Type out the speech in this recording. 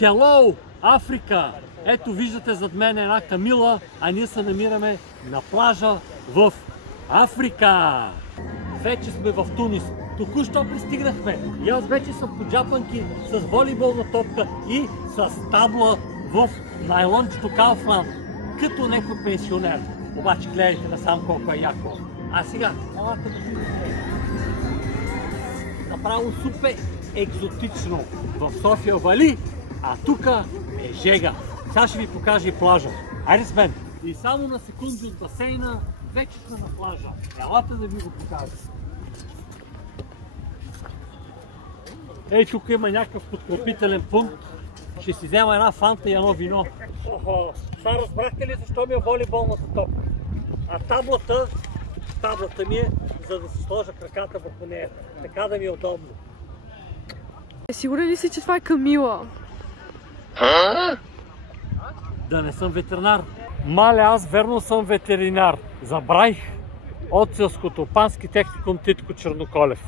Hello, Африка! Ето виждате зад мен една камила, а ние се намираме на плажа в Африка. Вече сме в Тунис. Току-що пристигнахме и аз вече съм по джапанки с волейболна топка и с табла в найлончето Kaufland, като някой пенсионер. Обаче гледайте насам колко е яко. А сега, елате да видите. Направо супер екзотично. В София вали, а тук е жега. Сега ще ви покажа и плажа. Айде с мен. И само на секунди от басейна вече сме на плажа. Елате да ви го покажа. Ей, тук има някакъв подкрепителен пункт. Ще си взема една фанта и едно вино. Сега разбрахте ли защо ми е волейболната топка? А таблата ми е, за да си сложа краката върху нея. Така да ми е удобно. Сигурен ли си, че това е камила? Да не съм ветеринар. Мале, аз верно съм ветеринар. Забравих от селскостопански техникум Титко Черноколев.